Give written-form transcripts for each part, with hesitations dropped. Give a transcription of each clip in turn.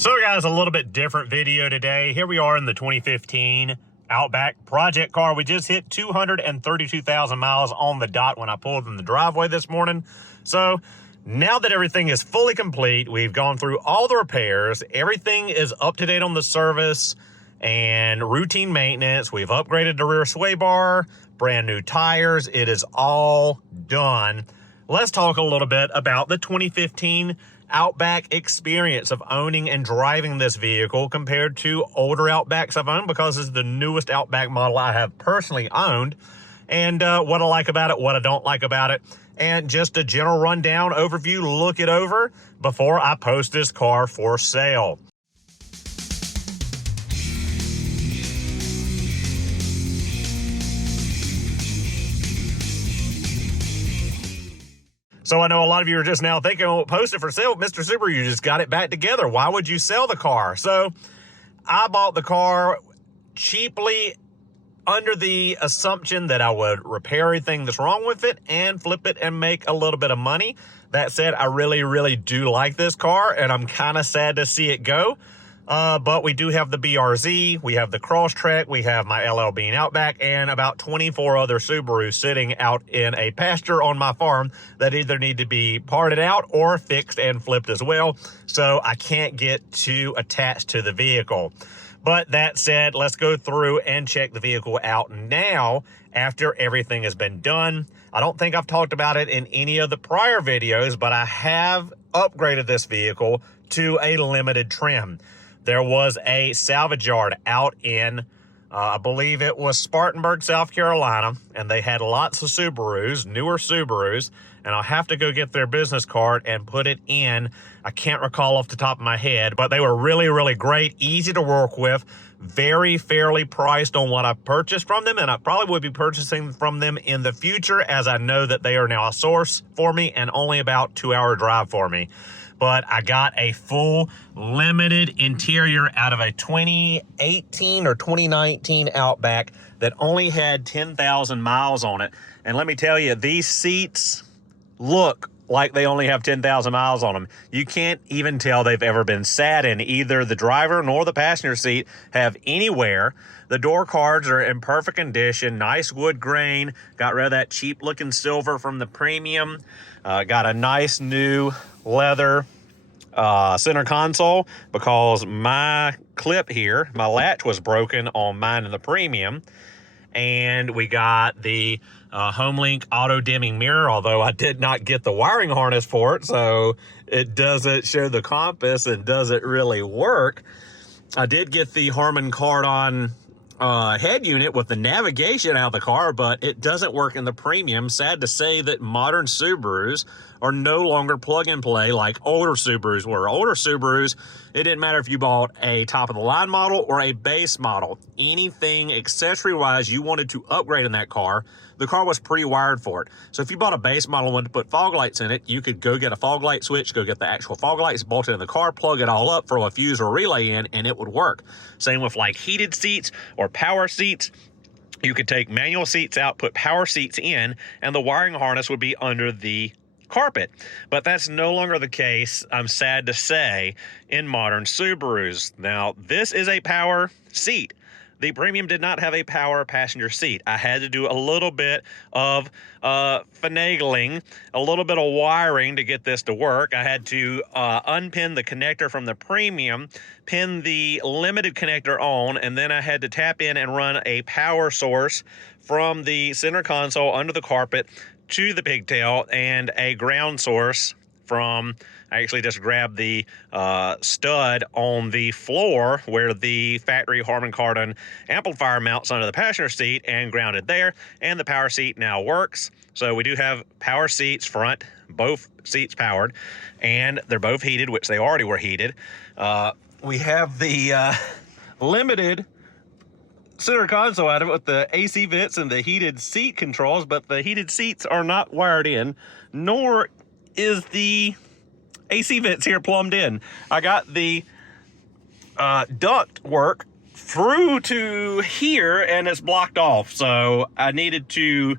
So guys, a little bit different video today. Here we are in the 2015 Outback project car. We just hit 232,000 miles on the dot when I pulled in the driveway this morning. So now that everything is fully complete, we've gone through all the repairs. Everything is up to date on the service and routine maintenance. We've upgraded the rear sway bar, brand new tires. It is all done. Let's talk a little bit about the 2015 Outback experience of owning and driving this vehicle compared to older Outbacks I've owned, because it's the newest Outback model I have personally owned, and what I like about it, what I don't like about it, and just a general rundown overview, look it over before I post this car for sale. So I know a lot of you are just now thinking, well, post it for sale. Mr. Subaru, you just got it back together. Why would you sell the car? So I bought the car cheaply under the assumption that I would repair everything that's wrong with it and flip it and make a little bit of money. That said, I really do like this car, and I'm kind of sad to see it go. But we do have the BRZ, we have the Crosstrek, we have my LL Bean Outback, and about 24 other Subarus sitting out in a pasture on my farm that either need to be parted out or fixed and flipped as well. So I can't get too attached to the vehicle. But that said, let's go through and check the vehicle out now after everything has been done. I don't think I've talked about it in any of the prior videos, but I have upgraded this vehicle to a limited trim. There was a salvage yard out in, I believe it was Spartanburg, South Carolina, and they had lots of Subarus, newer Subarus, and I'll have to go get their business card and put it in. I can't recall off the top of my head, but they were really great, easy to work with, very fairly priced on what I purchased from them, and I probably would be purchasing from them in the future, as I know that they are now a source for me and only about 2-hour drive for me. But I got a full limited interior out of a 2018 or 2019 Outback that only had 10,000 miles on it. And let me tell you, these seats look like they only have 10,000 miles on them. You can't even tell they've ever been sat in. Either the driver nor the passenger seat have any wear. The door cards are in perfect condition, nice wood grain. Got rid of that cheap looking silver from the premium. Got a nice new leather center console, because my clip here, my latch was broken on mine in the premium. And we got the HomeLink auto dimming mirror, although I did not get the wiring harness for it, so it doesn't show the compass and doesn't really work. I did get the Harman Kardon head unit with the navigation out of the car, but it doesn't work in the premium. Sad to say that modern Subarus are no longer plug and play like older Subarus were. Older Subarus, it didn't matter if you bought a top of the line model or a base model. Anything accessory wise you wanted to upgrade in that car, the car was pre-wired for it. So if you bought a base model and wanted to put fog lights in it, you could go get a fog light switch, go get the actual fog lights, bolt it in the car, plug it all up, throw a fuse or relay in, and it would work. Same with like heated seats or power seats. You could take manual seats out, put power seats in, and the wiring harness would be under the carpet. But that's no longer the case, I'm sad to say, in modern Subarus. Now, this is a power seat. The premium did not have a power passenger seat. I had to do a little bit of finagling, a little bit of wiring to get this to work. I had to unpin the connector from the premium, pin the limited connector on, and then I had to tap in and run a power source from the center console under the carpet to the pigtail, and a ground source from, I actually just grabbed the stud on the floor where the factory Harman Kardon amplifier mounts under the passenger seat, and grounded there, and the power seat now works. So we do have power seats front, both seats powered, and they're both heated, which they already were heated. We have the limited center console out of it with the AC vents and the heated seat controls, but the heated seats are not wired in, nor is the AC vents here plumbed in. I got the duct work through to here and it's blocked off, so I needed to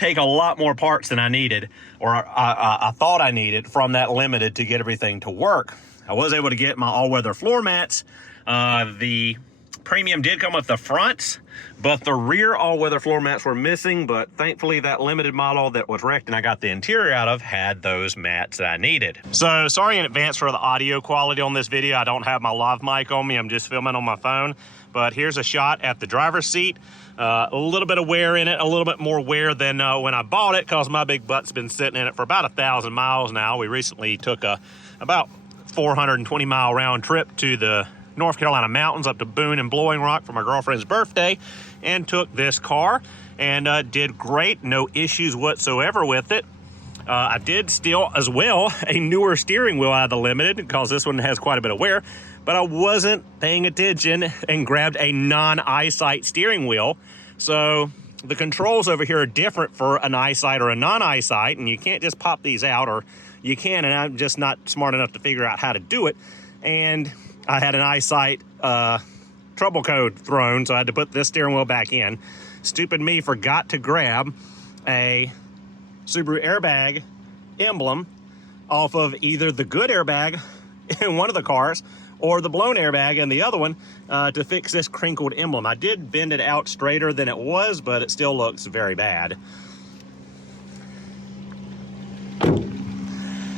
take a lot more parts than I needed, or I thought I needed, from that limited to get everything to work. I was able to get my all-weather floor mats. The premium did come with the fronts, but the rear all-weather floor mats were missing, but thankfully that limited model that was wrecked and I got the interior out of had those mats that I needed. So sorry in advance for the audio quality on this video. I don't have my live mic on me. I'm just filming on my phone. But here's a shot at the driver's seat. A little bit of wear in it, a little bit more wear than when I bought it, because my big butt's been sitting in it for about 1,000 miles now. We recently took a about 420 mile round trip to the North Carolina mountains up to Boone and Blowing Rock for my girlfriend's birthday, and took this car and did great. No issues whatsoever with it. I did steal as well a newer steering wheel out of the Limited, because this one has quite a bit of wear, but I wasn't paying attention and grabbed a non-eyesight steering wheel. So the controls over here are different for an eyesight or a non-eyesight, and you can't just pop these out, or you can, and I'm just not smart enough to figure out how to do it. And I had an eyesight trouble code thrown, so I had to put this steering wheel back in. Stupid me forgot to grab a Subaru airbag emblem off of either the good airbag in one of the cars or the blown airbag in the other one to fix this crinkled emblem. I did bend it out straighter than it was, but it still looks very bad.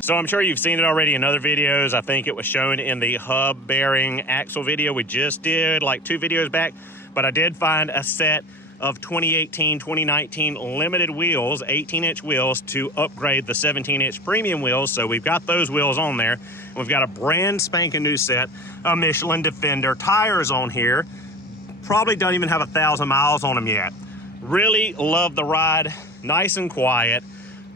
So I'm sure you've seen it already in other videos. I think it was shown in the hub bearing axle video we just did like 2 videos back, but I did find a set of 2018, 2019 limited wheels, 18-inch wheels, to upgrade the 17-inch premium wheels. So we've got those wheels on there. We've got a brand spanking new set of Michelin Defender tires on here. Probably don't even have 1,000 miles on them yet. Really love the ride, nice and quiet.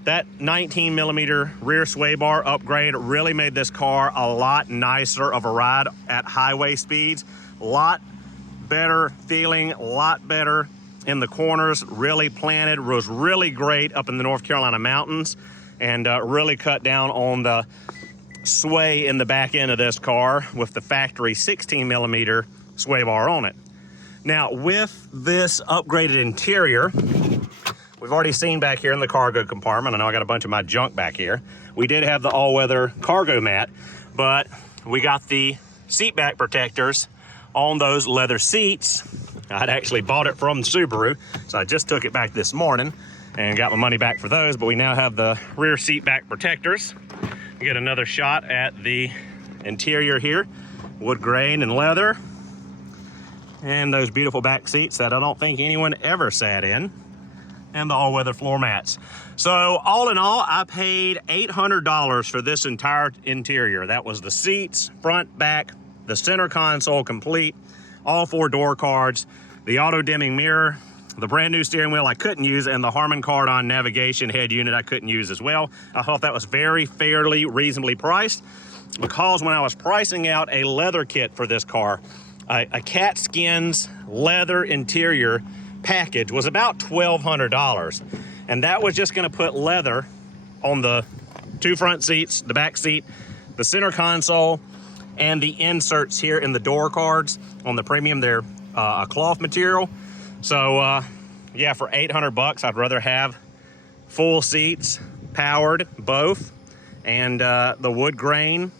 That 19 millimeter rear sway bar upgrade really made this car a lot nicer of a ride at highway speeds. A lot better feeling, a lot better in the corners, really planted, was really great up in the North Carolina mountains, and really cut down on the sway in the back end of this car with the factory 16 millimeter sway bar on it. Now with this upgraded interior, we've already seen back here in the cargo compartment, I know I got a bunch of my junk back here, we did have the all-weather cargo mat, but we got the seat back protectors on those leather seats. I'd actually bought it from Subaru, so I just took it back this morning and got my money back for those, but we now have the rear seat back protectors. Get another shot at the interior here, wood grain and leather, and those beautiful back seats that I don't think anyone ever sat in, and the all-weather floor mats. So all in all, I paid $800 for this entire interior. That was the seats, front, back, the center console complete, all 4 door cards, the auto dimming mirror, the brand new steering wheel I couldn't use, and the Harman Kardon navigation head unit I couldn't use as well. I thought that was very fairly, reasonably priced, because when I was pricing out a leather kit for this car, a cat skins leather interior package was about $1,200, and that was just going to put leather on the 2 front seats, the back seat, the center console, and the inserts here in the door cards. On the premium, they're a cloth material. So yeah, for 800 bucks, I'd rather have full seats, powered both, and the wood grain,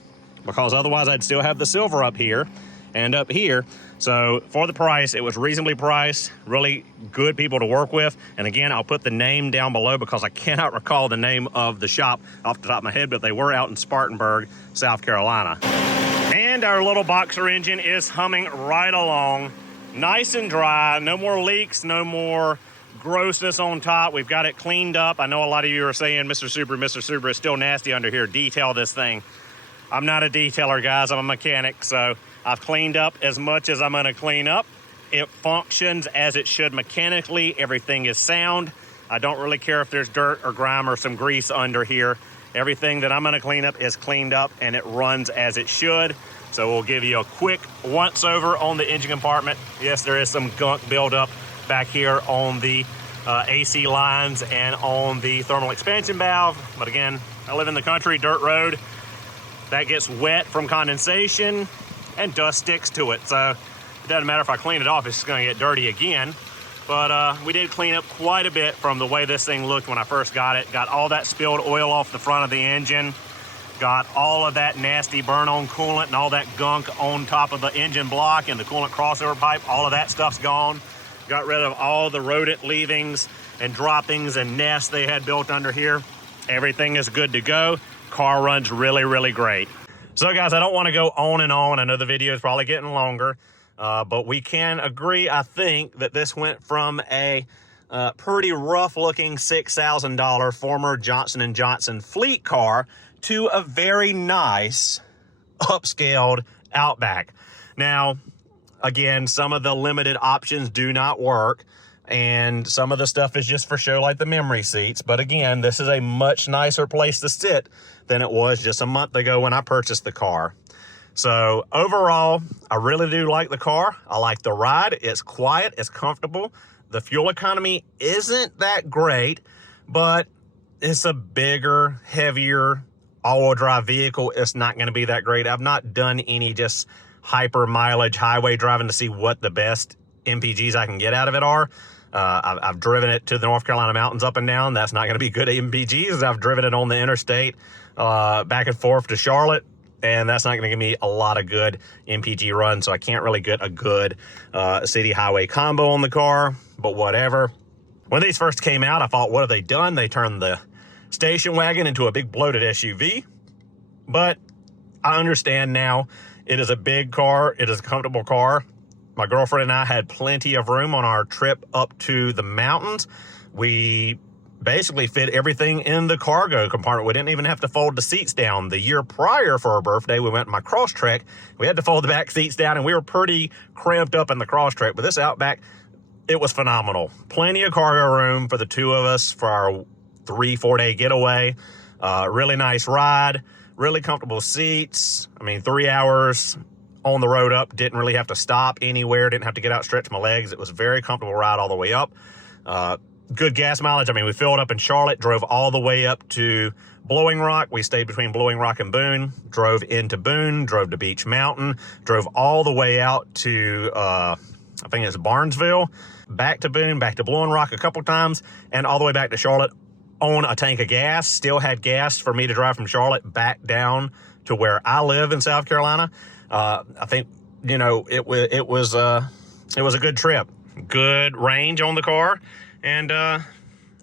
because otherwise I'd still have the silver up here and up here. So for the price, it was reasonably priced, really good people to work with. And again, I'll put the name down below because I cannot recall the name of the shop off the top of my head, but they were out in Spartanburg, South Carolina. And our little boxer engine is humming right along, nice and dry, no more leaks, no more grossness on top. We've got it cleaned up. I know a lot of you are saying, Mr. Subaru is still nasty under here. Detail this thing. I'm not a detailer, guys. I'm a mechanic, so I've cleaned up as much as I'm gonna clean up. It functions as it should mechanically. Everything is sound. I don't really care if there's dirt or grime or some grease under here. Everything that I'm gonna clean up is cleaned up, and it runs as it should. So we'll give you a quick once over on the engine compartment. Yes, there is some gunk buildup back here on the AC lines and on the thermal expansion valve. But again, I live in the country, dirt road. That gets wet from condensation and dust sticks to it. So it doesn't matter if I clean it off, it's just gonna get dirty again. But we did clean up quite a bit from the way this thing looked when I first got it. Got all that spilled oil off the front of the engine. Got all of that nasty burn-on coolant and all that gunk on top of the engine block and the coolant crossover pipe. All of that stuff's gone. Got rid of all the rodent leavings and droppings and nests they had built under here. Everything is good to go. Car runs really, really great. So guys, I don't want to go on and on. I know the video is probably getting longer, but we can agree, I think, that this went from a pretty rough-looking $6,000 former Johnson & Johnson fleet car to a very nice upscaled Outback. Now, again, some of the limited options do not work, and some of the stuff is just for show, like the memory seats. But again, this is a much nicer place to sit than it was just a month ago when I purchased the car. So overall, I really do like the car. I like the ride. It's quiet, it's comfortable. The fuel economy isn't that great, but it's a bigger, heavier, all-wheel drive vehicle. It's not going to be that great. I've not done any just hyper mileage highway driving to see what the best MPGs I can get out of it are. I've driven it to the North Carolina mountains up and down. That's not going to be good MPGs. I've driven it on the interstate back and forth to Charlotte, and that's not going to give me a lot of good MPG runs, so I can't really get a good city highway combo on the car, but whatever. When these first came out, I thought, what have they done? They turned the station wagon into a big bloated SUV, but I understand now. It is a big car. It is a comfortable car. My girlfriend and I had plenty of room on our trip up to the mountains. We basically fit everything in the cargo compartment. We didn't even have to fold the seats down. The year prior for our birthday, we went on my cross trek. We had to fold the back seats down, and we were pretty cramped up in the cross trek. But this Outback, it was phenomenal. Plenty of cargo room for the two of us for our 3-4 day getaway. Really nice ride, really comfortable seats. I mean, 3 hours on the road up, didn't really have to stop anywhere, didn't have to get out, stretch my legs. It was a very comfortable ride all the way up. Good gas mileage. I mean, we filled up in Charlotte, drove all the way up to Blowing Rock. We stayed between Blowing Rock and Boone, drove into Boone, drove to Beach Mountain, drove all the way out to, I think it's Barnesville, back to Boone, back to Blowing Rock a couple times, and all the way back to Charlotte on a tank of gas. Still had gas for me to drive from Charlotte back down to where I live in South Carolina. I think, you know, it was a good trip, good range on the car, and I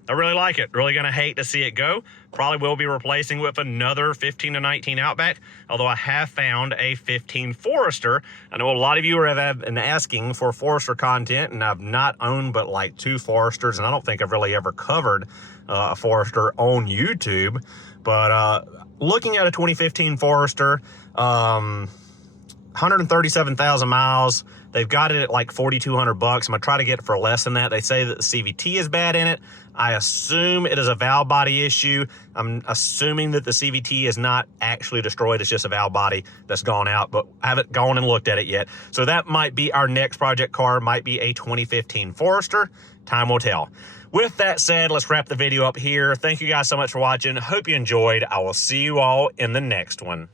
really like it. Really gonna hate to see it go. Probably will be replacing with another 15 to 19 Outback, although I have found a 15 Forester. I know a lot of you have been asking for Forester content, and I've not owned but like 2 Foresters, and I don't think I've really ever covered a Forester on YouTube. But looking at a 2015 Forester, 137,000 miles. They've got it at like $4,200 bucks. I'm gonna try to get it for less than that. They say that the CVT is bad in it. I assume it is a valve body issue. I'm assuming that the CVT is not actually destroyed. It's just a valve body that's gone out, but I haven't gone and looked at it yet. So that might be our next project car, might be a 2015 Forester. Time will tell. With that said, let's wrap the video up here. Thank you guys so much for watching. Hope you enjoyed. I will see you all in the next one.